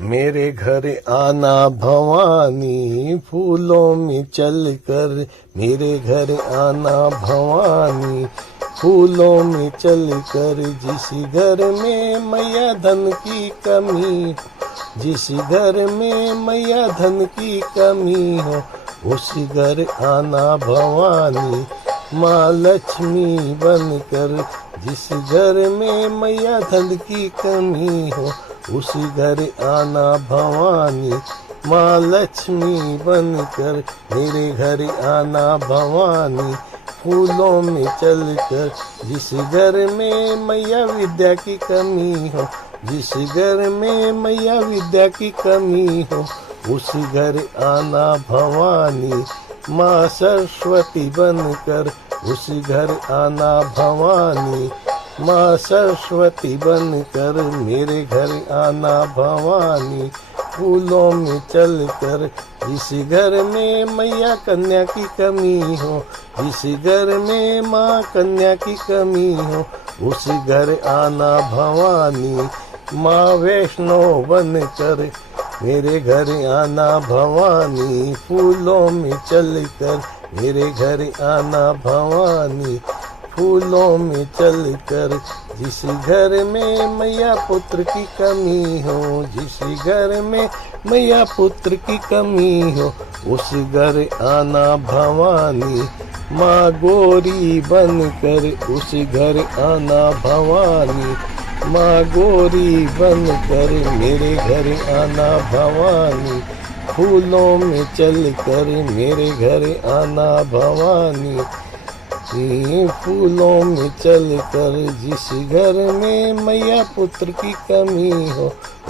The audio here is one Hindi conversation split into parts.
मेरे घर आना भवानी, फूलों में चल कर। मेरे घर आना भवानी, फूलों में चल कर। जिस घर में मैया धन की कमी, जिस घर में मैया धन की कमी हो, उस घर आना भवानी, माँ लक्ष्मी बनकर। जिस घर में मैया धन की कमी हो, उस घर आना भवानी, माँ लक्ष्मी बनकर। मेरे घर आना भवानी, फूलों में चलकर। जिस घर में मैया विद्या की कमी हो, जिस घर में मैया विद्या की कमी हो, उस घर आना भवानी, माँ सरस्वती बनकर। उस घर आना भवानी, माँ सरस्वती बनकर। मेरे घर आना भवानी, फूलों में चलकर। जिस घर में मैया कन्या की कमी हो, जिस घर में माँ कन्या की कमी हो, उस घर आना भवानी, माँ वैष्णव बनकर। मेरे घर आना भवानी, फूलों में चलकर। मेरे घर आना भवानी, फूलों में चलकर। जिस घर में मैया पुत्र की कमी हो, जिस घर में मैया पुत्र की कमी हो, उस घर आना भवानी, माँ गौरी बनकर। उस घर आना भवानी, माँ गौरी बनकर। मेरे घर आना भवानी, फूलों में चलकर। मेरे घर आना भवानी, फूलों में चलकर। जिस घर में मैया पुत्र की कमी हो,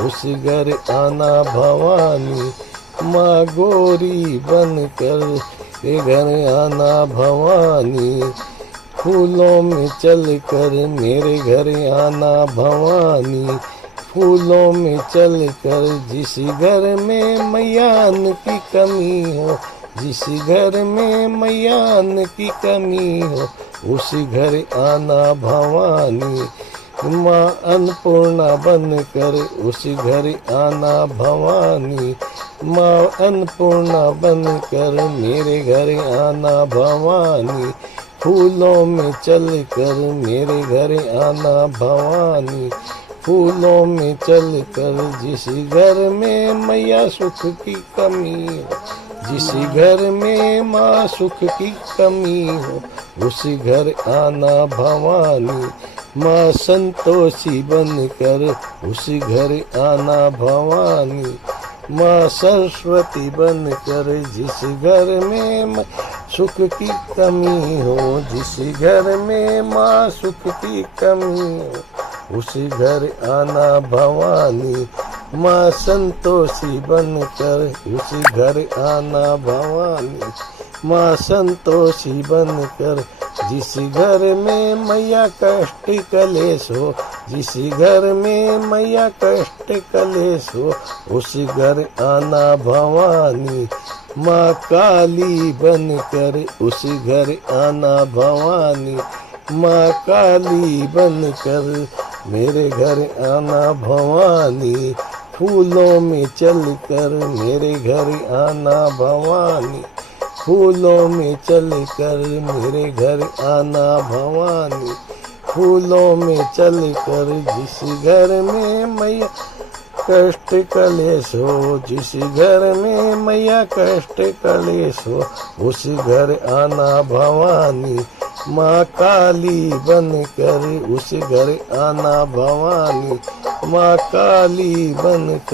उस घर आना भवानी, माँ गौरी बनकर। ये घर आना भवानी, फूलों में चलकर। मेरे घर आना भवानी, फूलों में चलकर। जिस घर में मैया अन्न की कमी हो, जिस घर में मैया अन्न की कमी हो, उस घर आना भवानी, माँ अन्नपूर्णा बनकर। उस घर आना भवानी, माँ अन्नपूर्णा बनकर। मेरे घर आना भवानी, फूलों में चलकर। मेरे घर आना भवानी, फूलों में चलकर। जिस घर में मैया सुख की कमी हो, जिस घर में माँ सुख की कमी हो, उस घर आना भवानी, माँ संतोषी बनकर। उस घर आना भवानी, माँ सरस्वती बनकर। जिस घर में सुख की कमी हो, जिस घर में माँ सुख की कमी हो, उस घर आना भवानी, माँ संतोषी बनकर। उस घर आना भवानी, माँ संतोषी बनकर। जिस घर में मैया कष्ट कलेश हो, जिस घर में मैया कष्ट कलेश हो, उस घर आना भवानी, माँ काली बनकर। उस घर आना भवानी, माँ काली बनकर। मेरे घर आना भवानी, फूलों में चलकर। मेरे घर आना भवानी, फूलों में चलकर। मेरे घर आना भवानी, फूलों में चलकर। जिस घर में मैया कष्ट कलेश हो, जिस घर में मैया कष्ट कलेश हो, उस घर आना भवानी, माँ काली बनकर। उस घर आना भवानी, माँ काली बनकर।